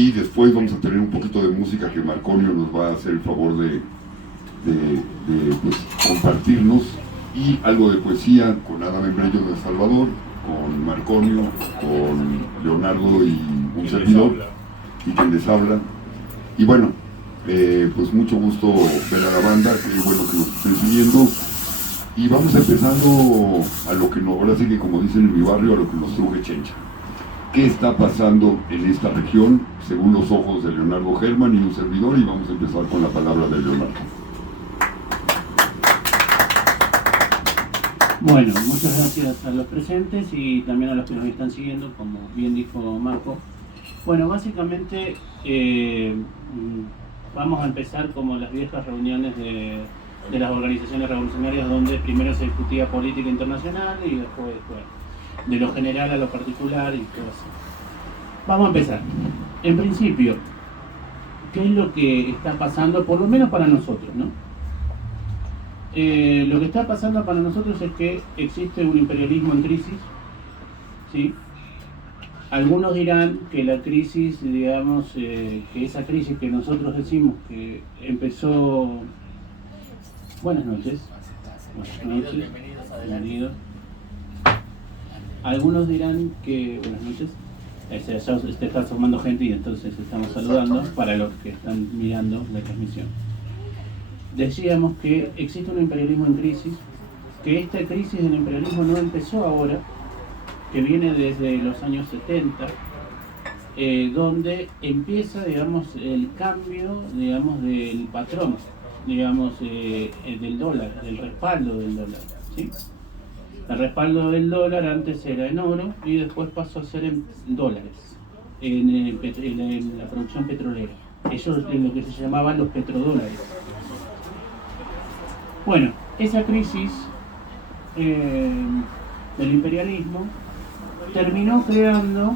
Y después vamos a tener un poquito de música que Marconio nos va a hacer el favor de pues, compartirnos, y algo de poesía con Ada Membrello de El Salvador, con Marconio, con Leonardo y un servidor, y quien les habla. Y bueno, pues mucho gusto ver a la banda, qué bueno que nos estén siguiendo. Y vamos empezando a lo que ahora sí que, como dicen en mi barrio, a lo que nos truje Chencha. ¿Qué está pasando en esta región según los ojos de Leonardo Germán y un servidor? Y vamos a empezar con la palabra de Leonardo. Bueno, muchas gracias a los presentes y también a los que nos están siguiendo, como bien dijo Marco. Bueno, básicamente vamos a empezar como las viejas reuniones de las organizaciones revolucionarias, donde primero se discutía política internacional y después de lo general a lo particular y todo así. Vamos a empezar. En principio, ¿qué es lo que está pasando, por lo menos para nosotros, ¿no? Lo que está pasando para nosotros es que existe un imperialismo en crisis, ¿sí? Algunos dirán que la crisis, digamos, que esa crisis que nosotros decimos que empezó... Buenas noches. Bienvenidos. Algunos dirán que... Buenas noches. Ya se está sumando gente y entonces estamos saludando para los que están mirando la transmisión. Decíamos que existe un imperialismo en crisis, que esta crisis del imperialismo no empezó ahora, que viene desde los años 70, donde empieza, digamos, el cambio, digamos, del patrón, digamos, del dólar, del respaldo del dólar, ¿sí? El respaldo del dólar antes era en oro y después pasó a ser en dólares, en la producción petrolera. Eso es lo que se llamaban los petrodólares. Bueno, esa crisis del imperialismo terminó creando,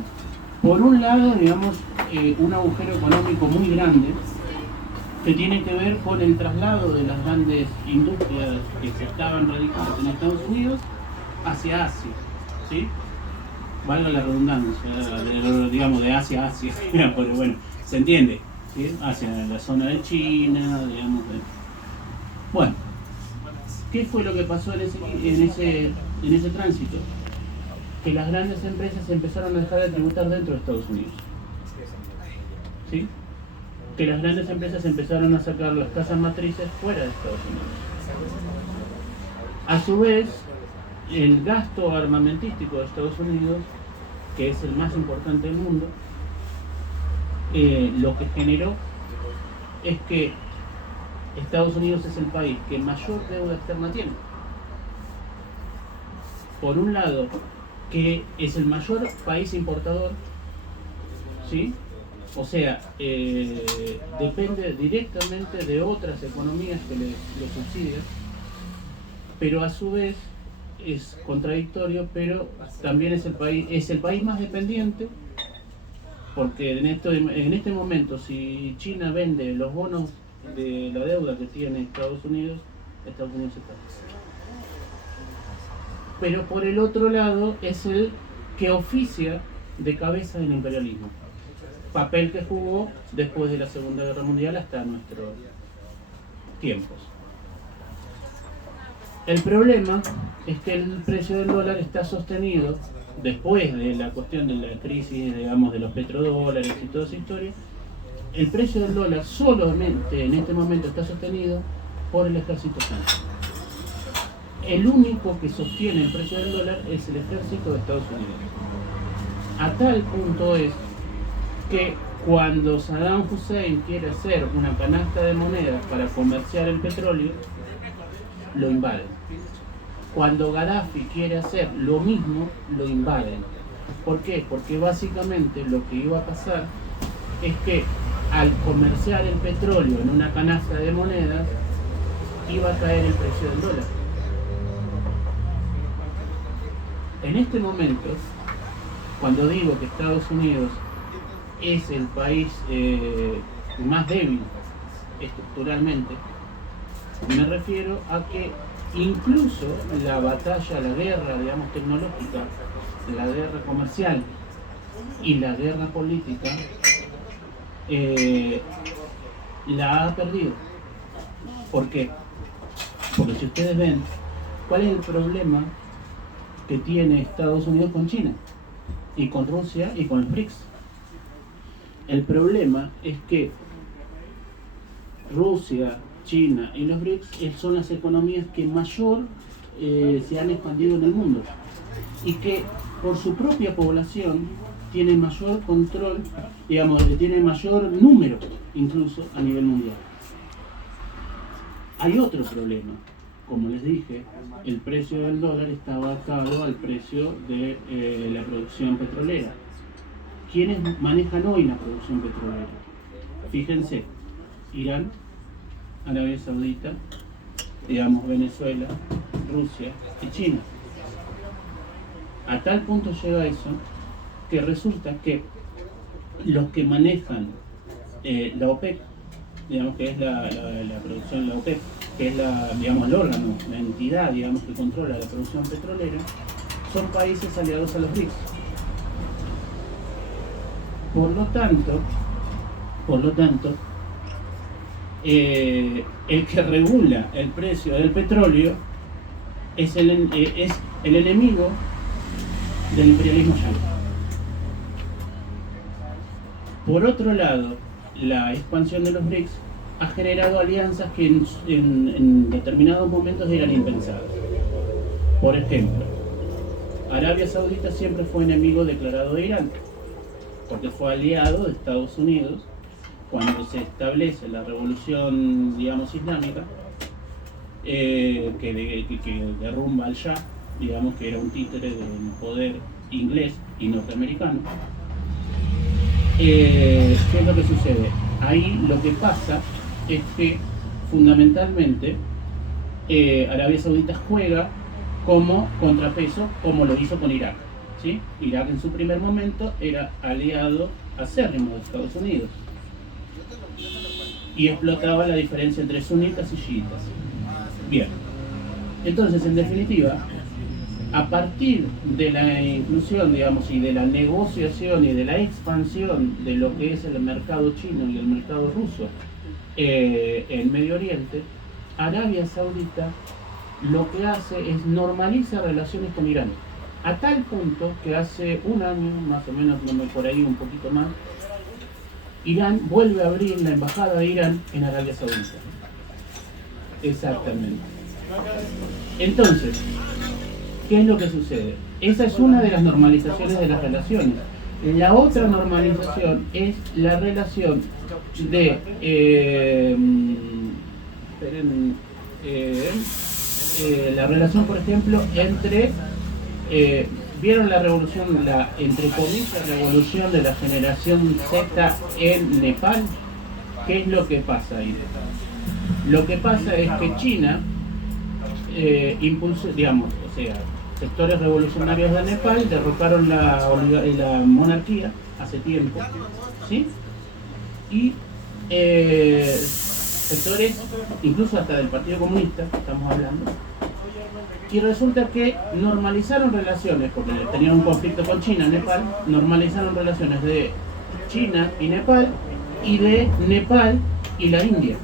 por un lado, digamos, un agujero económico muy grande que tiene que ver con el traslado de las grandes industrias que se estaban radicadas en Estados Unidos hacia Asia, ¿sí? Valga la redundancia, digamos, de Asia a Asia, pero bueno, se entiende, ¿sí? Hacia la zona de China, digamos. Bueno, ¿qué fue lo que pasó en ese tránsito? Que las grandes empresas empezaron a dejar de tributar dentro de Estados Unidos, ¿sí? Que las grandes empresas empezaron a sacar las casas matrices fuera de Estados Unidos. A su vez, el gasto armamentístico de Estados Unidos, que es el más importante del mundo, lo que generó es que Estados Unidos es el país que mayor deuda externa tiene. Por un lado, que es el mayor país importador, ¿sí? O sea, depende directamente de otras economías que lo subsidian, pero a su vez es contradictorio, pero también es el país más dependiente, porque en este momento, si China vende los bonos de la deuda que tiene Estados Unidos se está. Pero por el otro lado es el que oficia de cabeza del imperialismo, papel que jugó después de la Segunda Guerra Mundial hasta nuestros tiempos. El problema es que el precio del dólar está sostenido después de la cuestión de la crisis, digamos, de los petrodólares y toda esa historia. El precio del dólar solamente en este momento está sostenido por el ejército francés. El único que sostiene el precio del dólar es el ejército de Estados Unidos. A tal punto es que cuando Saddam Hussein quiere hacer una canasta de monedas para comerciar el petróleo, lo invaden. Cuando Gaddafi quiere hacer lo mismo, lo invaden. ¿Por qué? Porque básicamente lo que iba a pasar es que al comerciar el petróleo en una canasta de monedas, iba a caer el precio del dólar. En este momento, cuando digo que Estados Unidos es el país más débil estructuralmente, me refiero a que incluso la batalla, la guerra, digamos, tecnológica, la guerra comercial y la guerra política la ha perdido. ¿Por qué? Porque si ustedes ven, ¿cuál es el problema que tiene Estados Unidos con China? Y con Rusia y con los BRICS. El problema es que Rusia, China y los BRICS son las economías que mayor se han expandido en el mundo y que por su propia población tiene mayor control, digamos, tiene mayor número incluso a nivel mundial. Hay otro problema, como les dije, el precio del dólar está atado al precio de la producción petrolera. ¿Quiénes manejan hoy la producción petrolera? Fíjense, Irán, Arabia Saudita, digamos Venezuela, Rusia y China. A tal punto llega eso que resulta que los que manejan la OPEP, digamos que es la producción, la OPEP, que es digamos, el órgano, la entidad, digamos, que controla la producción petrolera, son países aliados a los BRICS. Por lo tanto, el que regula el precio del petróleo es el enemigo del imperialismo yanqui. Por otro lado, la expansión de los BRICS ha generado alianzas que en determinados momentos eran impensadas. Por ejemplo, Arabia Saudita siempre fue enemigo declarado de Irán, porque fue aliado de Estados Unidos cuando se establece la revolución, digamos, islámica, que derrumba al Shah, digamos, que era un títere del poder inglés y norteamericano. ¿Qué es lo que sucede? Ahí lo que pasa es que fundamentalmente Arabia Saudita juega como contrapeso, como lo hizo con Irak, ¿sí? Irak en su primer momento era aliado acérrimo de Estados Unidos y explotaba la diferencia entre sunitas y chiitas. Bien, entonces en definitiva, a partir de la inclusión, digamos, y de la negociación y de la expansión de lo que es el mercado chino y el mercado ruso en Medio Oriente, Arabia Saudita lo que hace es normalizar relaciones con Irán, a tal punto que hace un año, más o menos, por ahí un poquito más, Irán vuelve a abrir la embajada de Irán en Arabia Saudita. Exactamente. Entonces, ¿qué es lo que sucede? Esa es una de las normalizaciones de las relaciones. La otra normalización es la relación de la relación, por ejemplo, entre ¿vieron la revolución, la entre comillas revolución de la generación Z en Nepal? ¿Qué es lo que pasa ahí? Lo que pasa es que China impulsó, digamos, o sea, sectores revolucionarios de Nepal derrocaron la monarquía hace tiempo, ¿sí? Y sectores, incluso hasta del Partido Comunista, estamos hablando, y resulta que normalizaron relaciones, porque tenían un conflicto con China, Nepal, normalizaron relaciones de China y Nepal, y de Nepal y la India,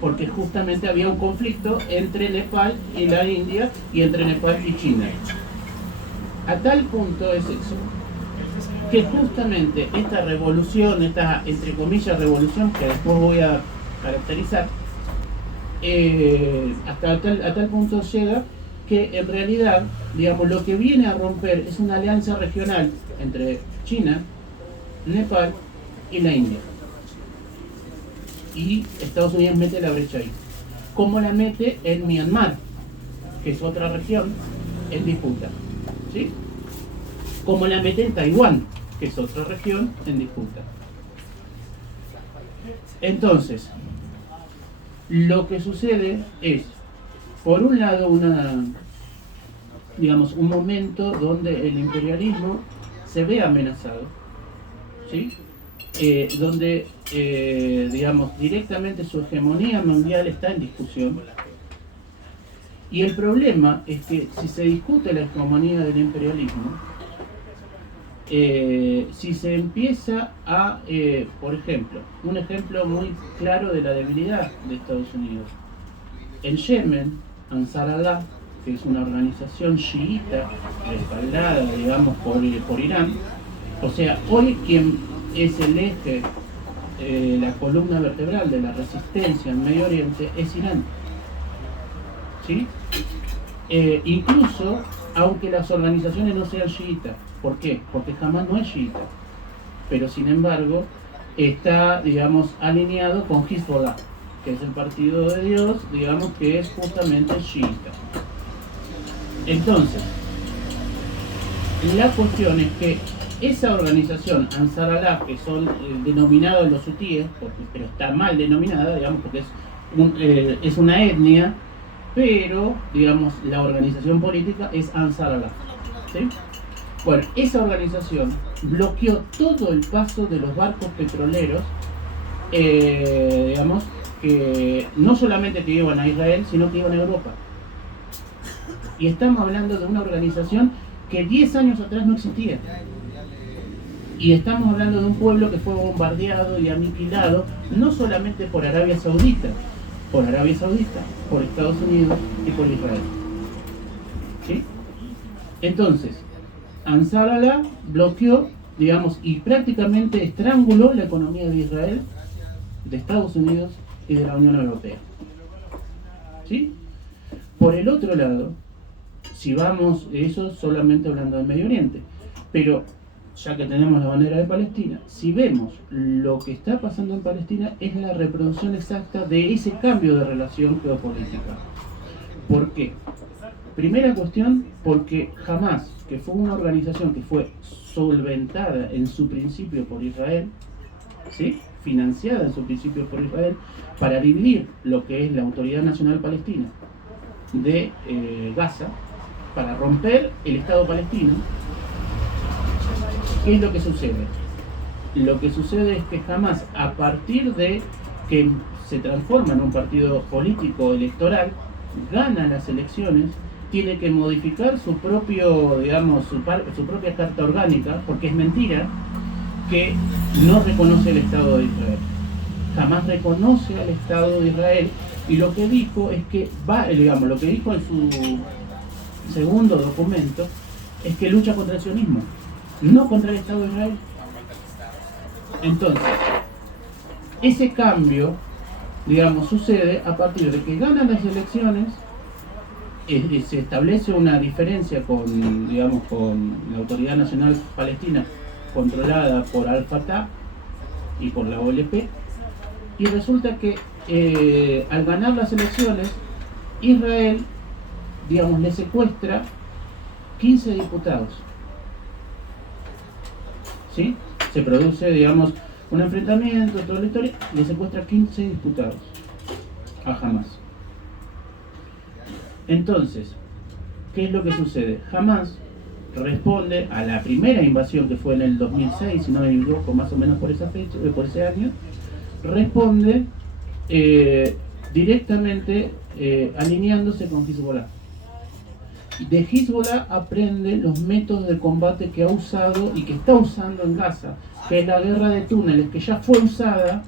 porque justamente había un conflicto entre Nepal y la India y entre Nepal y China. A tal punto es eso, que justamente esta revolución, esta entre comillas revolución, que después voy a caracterizar, a tal punto llega que en realidad, digamos, lo que viene a romper es una alianza regional entre China, Nepal y la India. Y Estados Unidos mete la brecha ahí. ¿Cómo la mete en Myanmar, que es otra región en disputa? ¿Sí? ¿Cómo la mete en Taiwán, que es otra región en disputa? Entonces, lo que sucede es, por un lado, un momento donde el imperialismo se ve amenazado, ¿sí? Donde, digamos, directamente su hegemonía mundial está en discusión. Y el problema es que si se discute la hegemonía del imperialismo, si se empieza a, por ejemplo, un ejemplo muy claro de la debilidad de Estados Unidos. En Yemen, Ansar Allah, que es una organización chiita respaldada, digamos, por Irán, o sea, hoy quien es el eje, la columna vertebral de la resistencia en Medio Oriente es Irán. ¿Sí? Incluso, aunque las organizaciones no sean chiitas. ¿Por qué? Porque Hamás no es chiita, pero sin embargo está, digamos, alineado con Hezbollah, que es el partido de Dios, digamos, que es justamente chiita. Entonces, la cuestión es que esa organización, Ansar Allah, que son denominados los hutíes, pero está mal denominada, digamos, porque es una etnia, pero, digamos, la organización política es Ansar Allah. ¿Sí? Bueno, esa organización bloqueó todo el paso de los barcos petroleros, digamos, que no solamente que iban a Israel, sino que iban a Europa. Y estamos hablando de una organización que 10 años atrás no existía. Y estamos hablando de un pueblo que fue bombardeado y aniquilado, no solamente por Arabia Saudita, por Estados Unidos y por Israel. ¿Sí? Entonces, Ansar Allah bloqueó, digamos, y prácticamente estranguló la economía de Israel, de Estados Unidos y de la Unión Europea. ¿Sí? Por el otro lado, si vamos, eso solamente hablando del Medio Oriente, pero ya que tenemos la bandera de Palestina, si vemos lo que está pasando en Palestina es la reproducción exacta de ese cambio de relación geopolítica. ¿Por qué? Primera cuestión, porque Hamás, que fue una organización que fue solventada en su principio por Israel, ¿sí? Financiada en su principio por Israel, para dividir lo que es la Autoridad Nacional Palestina de Gaza, para romper el Estado palestino. ¿Qué es lo que sucede? Lo que sucede es que Hamás, a partir de que se transforma en un partido político electoral, gana las elecciones, tiene que modificar su propio, digamos, su propia carta orgánica, porque es mentira que no reconoce el Estado de Israel. Jamás reconoce al Estado de Israel, y lo que dijo es que digamos, lo que dijo en su segundo documento es que lucha contra el sionismo, no contra el Estado de Israel. Entonces, ese cambio, digamos, sucede a partir de que ganan las elecciones, se establece una diferencia con, digamos, con la Autoridad Nacional Palestina controlada por Al-Fatah y por la OLP, y resulta que al ganar las elecciones, Israel, digamos, le secuestra 15 diputados. ¿Sí? Se produce, digamos, un enfrentamiento, toda la historia, le secuestra 15 diputados a Hamás. Entonces, ¿qué es lo que sucede? Hamás responde a la primera invasión, que fue en el 2006, si no me equivoco, más o menos por esa fecha, por ese año, responde directamente alineándose con Hezbollah. De Hezbollah aprende los métodos de combate que ha usado y que está usando en Gaza, que es la guerra de túneles, que ya fue usada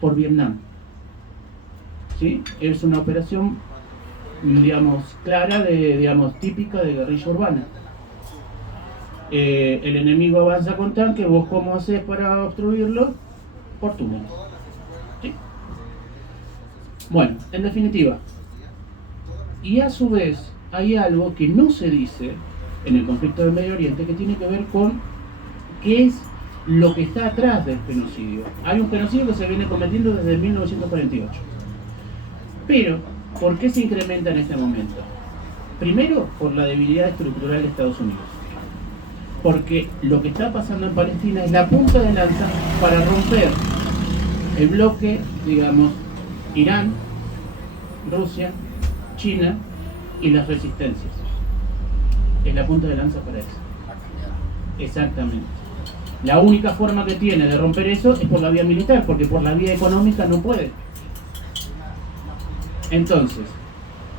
por Vietnam. ¿Sí? Es una operación, digamos, clara, digamos, típica de guerrilla urbana. El enemigo avanza con tanque, vos cómo haces para obstruirlo, por túneles. ¿Sí? Bueno, en definitiva, y a su vez hay algo que no se dice en el conflicto del Medio Oriente, que tiene que ver con qué es lo que está atrás del genocidio. Hay un genocidio que se viene cometiendo desde 1948. Pero, ¿por qué se incrementa en este momento? Primero, por la debilidad estructural de Estados Unidos. Porque lo que está pasando en Palestina es la punta de lanza para romper el bloque, digamos, Irán, Rusia, China y las resistencias. Es la punta de lanza para eso. Exactamente. La única forma que tiene de romper eso es por la vía militar, porque por la vía económica no puede. Entonces,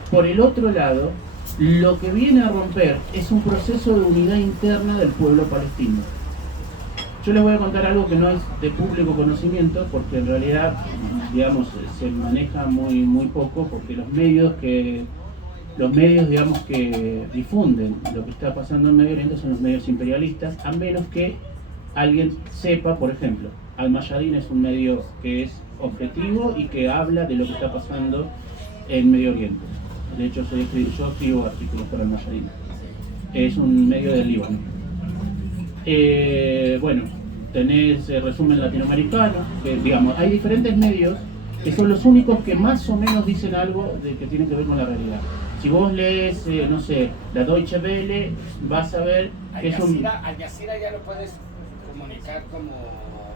por el otro lado, lo que viene a romper es un proceso de unidad interna del pueblo palestino. Yo les voy a contar algo que no es de público conocimiento, porque en realidad, digamos, se maneja muy poco, porque los medios, digamos, que difunden lo que está pasando en Medio Oriente son los medios imperialistas, a menos que alguien sepa, por ejemplo, Al-Mayadin es un medio que es objetivo y que habla de lo que está pasando en Medio Oriente. De hecho, yo escribo artículos para Al-Mayadin. Es un medio del Líbano. Bueno, tenés resumen latinoamericano, que digamos, hay diferentes medios que son los únicos que más o menos dicen algo de que tiene que ver con la realidad. Si vos lees, no sé, la Deutsche Welle, vas a ver que es un... ¿Al Jazeera ya lo puedes comunicar como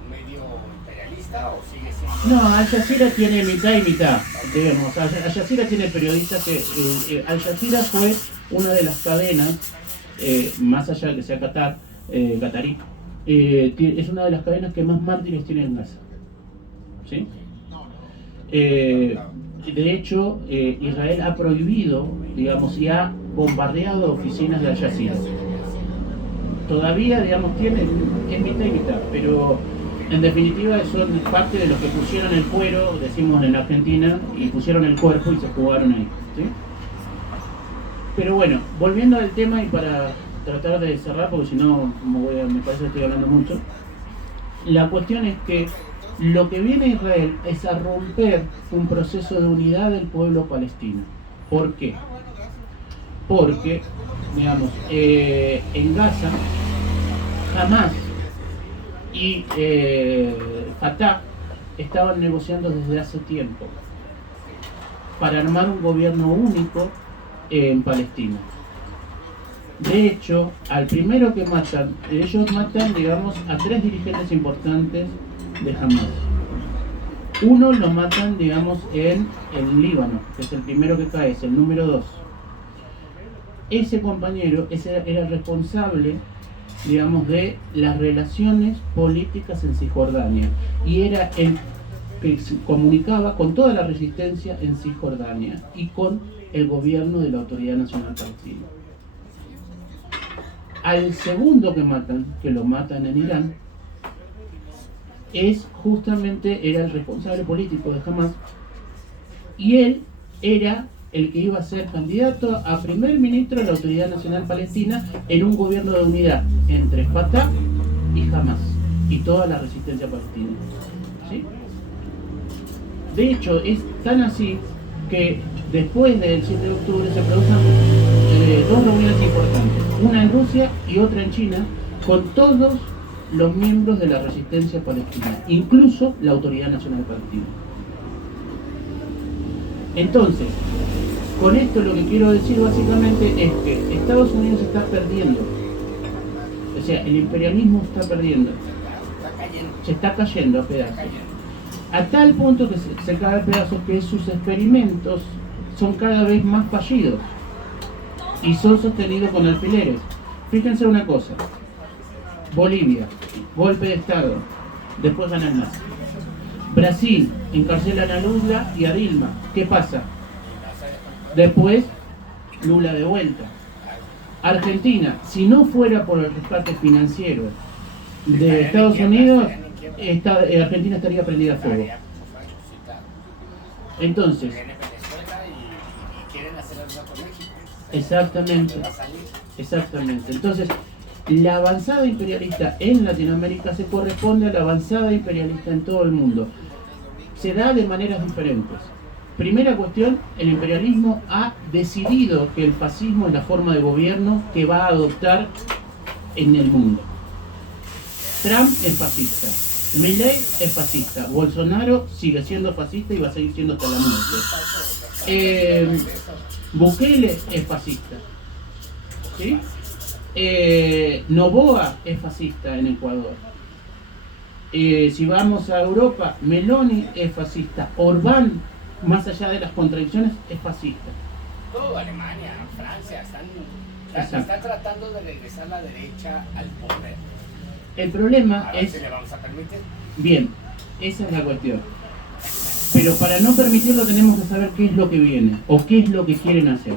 medio imperialista o sigue siendo...? No, Al Jazeera tiene mitad y mitad, digamos. Al Jazeera tiene periodistas que... Al Jazeera fue una de las cadenas, más allá de que sea catarí, es una de las cadenas que más mártires tiene en Gaza. ¿Sí? De hecho, Israel ha prohibido, digamos, y ha bombardeado oficinas de Al Jazeera. Todavía, digamos, tienen mitad y mitad, pero en definitiva son parte de los que pusieron el cuero, decimos en Argentina, y pusieron el cuerpo y se jugaron ahí. ¿Sí? Pero bueno, volviendo al tema y para tratar de cerrar, porque si no me parece que estoy hablando mucho, la cuestión es que lo que viene Israel es a romper un proceso de unidad del pueblo palestino. ¿Por qué? Porque, digamos, en Gaza, Hamas y Fatah estaban negociando desde hace tiempo para armar un gobierno único en Palestina. De hecho, al primero que matan, ellos matan, digamos, a 3 dirigentes importantes de Hamas. Uno lo matan, digamos, en el Líbano, que es el primero que cae, es el número 2. Ese compañero era el responsable, digamos, de las relaciones políticas en Cisjordania y era el que se comunicaba con toda la resistencia en Cisjordania y con el gobierno de la Autoridad Nacional Palestina. Al segundo que lo matan en Irán, era el responsable político de Hamas y él era el que iba a ser candidato a primer ministro de la Autoridad Nacional Palestina en un gobierno de unidad entre Fatah y Hamas y toda la resistencia palestina. ¿Sí? De hecho, es tan así que después del 7 de octubre se producen 2 reuniones importantes, una en Rusia y otra en China, con todos los miembros de la resistencia palestina, incluso la Autoridad Nacional Palestina. Entonces, con esto lo que quiero decir básicamente es que Estados Unidos está perdiendo. O sea, el imperialismo está perdiendo. Se está cayendo a pedazos. A tal punto que se cae a pedazos que sus experimentos son cada vez más fallidos y son sostenidos con alfileres. Fíjense una cosa. Bolivia, golpe de Estado, después ganan más. Brasil, encarcelan a Lula y a Dilma. ¿Qué pasa? Después, Lula de vuelta. Argentina, si no fuera por el rescate financiero de Estados Unidos, Argentina estaría prendida a fuego. Entonces, exactamente. Entonces, la avanzada imperialista en Latinoamérica se corresponde a la avanzada imperialista en todo el mundo. Se da de maneras diferentes. Primera cuestión, el imperialismo ha decidido que el fascismo es la forma de gobierno que va a adoptar en el mundo. Trump es fascista, Milei es fascista, Bolsonaro sigue siendo fascista y va a seguir siendo hasta la muerte. Bukele es fascista. ¿Sí? Noboa es fascista en Ecuador. Si vamos a Europa, Meloni es fascista. Orbán, más allá de las contradicciones, es fascista. Todo Alemania, Francia, están tratando de regresar la derecha al poder. El problema Ahora es... ¿se le vamos a permitir? Bien, esa es la cuestión. Pero para no permitirlo tenemos que saber qué es lo que viene o qué es lo que quieren hacer.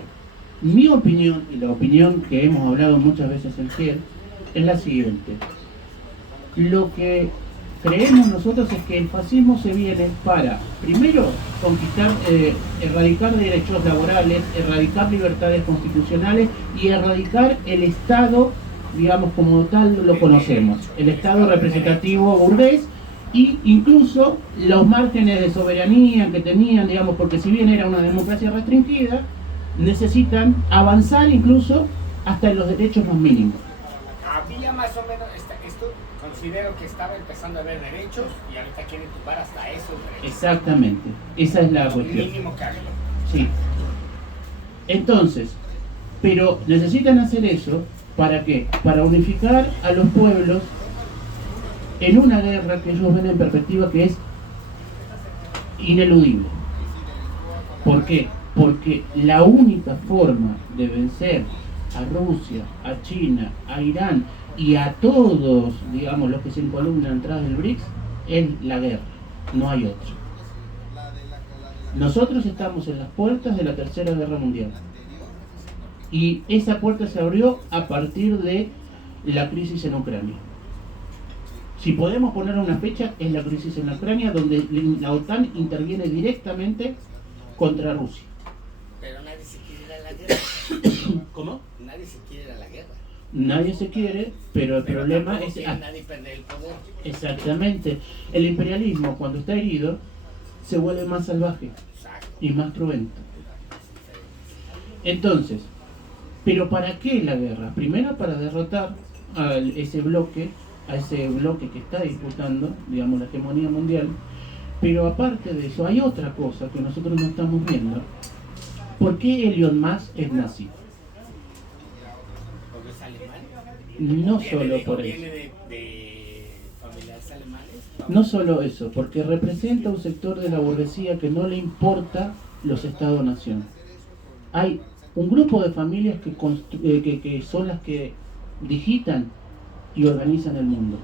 Mi opinión, y la opinión que hemos hablado muchas veces en Fiel, es la siguiente. lo que creemos nosotros es que el fascismo se viene para, primero, conquistar, erradicar derechos laborales, erradicar libertades constitucionales y erradicar el Estado, digamos, como tal lo conocemos, el Estado representativo burgués, y incluso los márgenes de soberanía que tenían, digamos, porque si bien era una democracia restringida, necesitan avanzar incluso hasta en los derechos más mínimos. Había más o menos, esto considero que estaba empezando a haber derechos y ahorita quieren tumbar hasta esos derechos. Exactamente, esa es la cuestión. Mínimo que haberlo. Sí. Entonces, pero necesitan hacer eso, ¿para qué? Para unificar a los pueblos en una guerra que ellos ven en perspectiva que es ineludible. ¿Por qué? Porque la única forma de vencer a Rusia, a China, a Irán y a todos, digamos, los que se encolumnan atrás del BRICS es la guerra, no hay otra. Nosotros estamos en las puertas de la Tercera Guerra Mundial y esa puerta se abrió a partir de la crisis en Ucrania. Si podemos poner una fecha, es la crisis en Ucrania, donde la OTAN interviene directamente contra Rusia. Pero nadie se quiere ir a la guerra. ¿Cómo? Nadie se quiere ir a la guerra. Nadie se quiere, pero el problema es... nadie perder el poder. Exactamente. El imperialismo, cuando está herido, se vuelve más salvaje y más cruento. Entonces, ¿pero para qué la guerra? Primero para derrotar a ese bloque que está disputando, digamos, la hegemonía mundial. Pero aparte de eso, hay otra cosa que nosotros no estamos viendo. ¿Por qué Elon Musk es nazi? ¿Porque es alemán? No solo por eso. ¿Viene de familiares alemanes? No solo eso, porque representa un sector de la burguesía que no le importa los Estados-nación. Hay un grupo de familias que son las que digitan y organizan el mundo.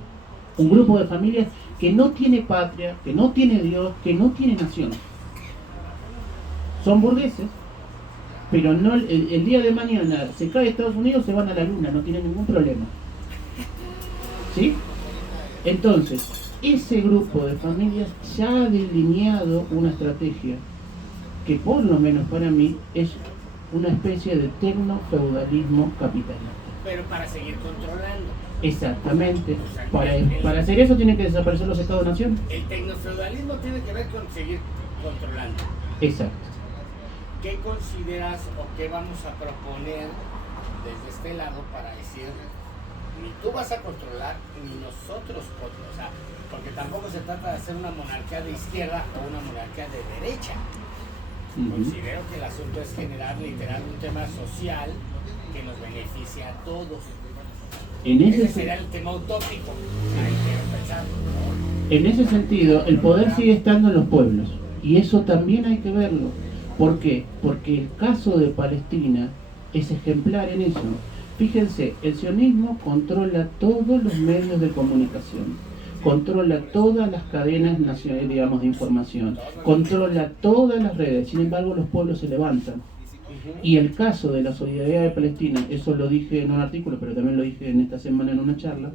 Un grupo de familias que no tiene patria, que no tiene Dios, que no tiene nación. Son burgueses, pero no, el día de mañana se cae Estados Unidos, se van a la luna, no tienen ningún problema. ¿Sí? Entonces, ese grupo de familias ya ha delineado una estrategia que por lo menos para mí es una especie de tecno-feudalismo capitalista. Pero para seguir controlando. Exactamente. Para hacer eso tienen que desaparecer los Estados-nación. El tecnofeudalismo tiene que ver con seguir controlando. Exacto. ¿Qué consideras o qué vamos a proponer desde este lado para decir, ni tú vas a controlar, ni nosotros, o sea, porque tampoco se trata de hacer una monarquía de izquierda o una monarquía de derecha? Considero que el asunto es generar literal un tema social que nos beneficie a todos. Ese será el tema utópico. Ahí quiero pensar. En ese sentido, el poder sigue estando en los pueblos. Y eso también hay que verlo. ¿Por qué? Porque el caso de Palestina es ejemplar en eso. Fíjense, el sionismo controla todos los medios de comunicación, controla todas las cadenas nacionales, digamos, de información, controla todas las redes. Sin embargo, los pueblos se levantan. Y el caso de la solidaridad de Palestina, eso lo dije en un artículo, pero también lo dije en esta semana en una charla,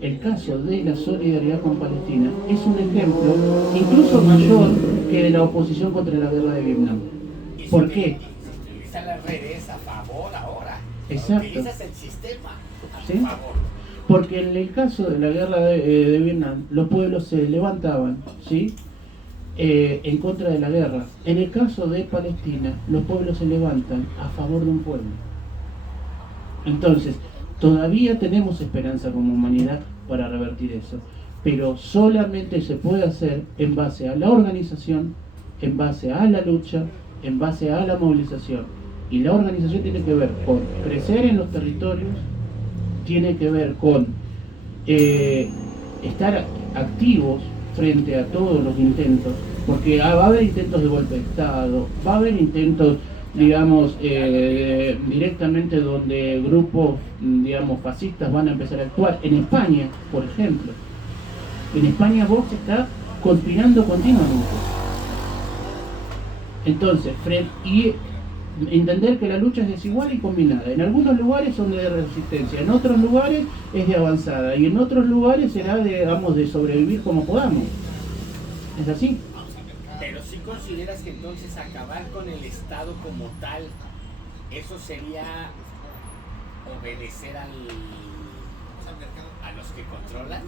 el caso de la solidaridad con Palestina es un ejemplo incluso mayor que de la oposición contra la guerra de Vietnam. ¿Por qué? Utilizan las redes a favor ahora. Exacto. Utilizas el sistema a ¿Sí? favor. Porque en el caso de la guerra de Vietnam, los pueblos se levantaban, ¿sí?, en contra de la guerra. En el caso de Palestina, los pueblos se levantan a favor de un pueblo. Entonces, todavía tenemos esperanza como humanidad para revertir eso, pero solamente se puede hacer en base a la organización, en base a la lucha, en base a la movilización. Y la organización tiene que ver con crecer en los territorios, tiene que ver con estar activos frente a todos los intentos, porque va a haber intentos de golpe de Estado, va a haber intentos, digamos, directamente donde grupos, digamos, fascistas van a empezar a actuar. En España, por ejemplo, en España Vox está conspirando continuamente. Entonces, y entender que la lucha es desigual y combinada. En algunos lugares son de resistencia, en otros lugares es de avanzada y en otros lugares será de, digamos, de sobrevivir como podamos. ¿Es así? Pero si consideras que entonces acabar con el Estado como tal, eso sería obedecer a los que controlan.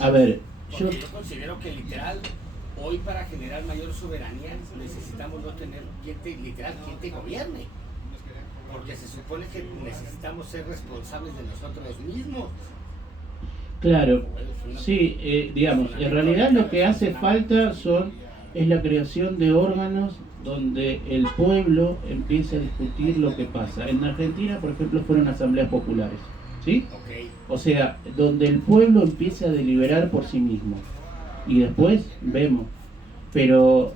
A ver, Porque yo considero que literal, hoy para generar mayor soberanía necesitamos no tener quien te gobierne. Porque se supone que necesitamos ser responsables de nosotros mismos. claro, sí, digamos, en realidad lo que hace falta es la creación de órganos donde el pueblo empiece a discutir lo que pasa. En Argentina, por ejemplo, fueron asambleas populares, ¿sí? Okay. O sea, donde el pueblo empiece a deliberar por sí mismo. Y después vemos. Pero,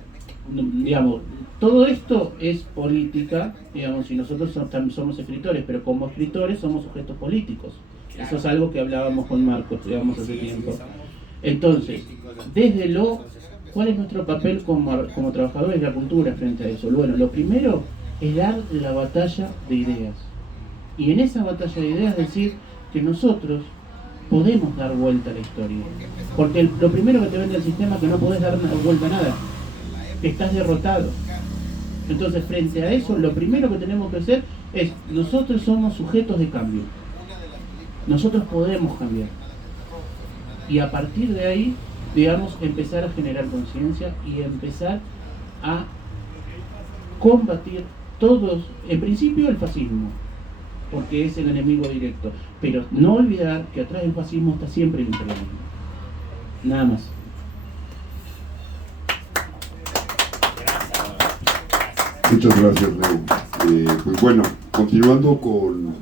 digamos, todo esto es política, digamos, y nosotros también somos escritores, pero como escritores somos sujetos políticos. Claro. Eso es algo que hablábamos con Marcos, digamos, hace Sí, tiempo. somos Entonces, políticos, desde ¿cuál es nuestro papel como trabajadores de la cultura frente a eso? Bueno, lo primero es dar la batalla de ideas. Y en esa batalla de ideas decir que nosotros podemos dar vuelta a la historia. Porque lo primero que te vende el sistema es que no podés dar vuelta a nada. Que estás derrotado. Entonces, frente a eso, lo primero que tenemos que hacer es, nosotros somos sujetos de cambio. Nosotros podemos cambiar. Y a partir de ahí, digamos, empezar a generar conciencia y empezar a combatir todos, en principio el fascismo, porque es el enemigo directo, pero no olvidar que atrás del fascismo está siempre el imperialismo. Nada más. Muchas gracias, Leo. Pues bueno, continuando con